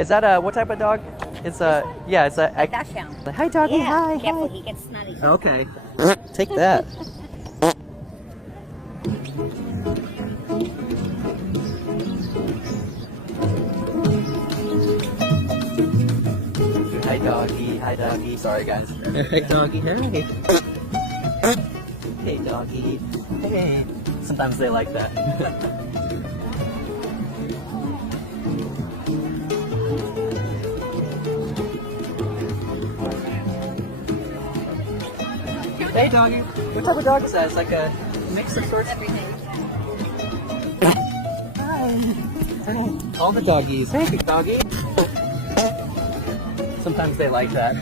Is that a what type of dog? It's a yeah. It's a Dachshund. hi doggy. Yeah, Hi. careful, Hi. he gets smelly. Okay. Take that. Hi doggy. Hi doggy. Sorry guys. Hey doggy. Hey. Hey doggy. Hey. Sometimes they like that. Hey doggy. What type of dog is that? It's like a mix of sorts. All the doggies. Hey, big doggy. Sometimes they like that.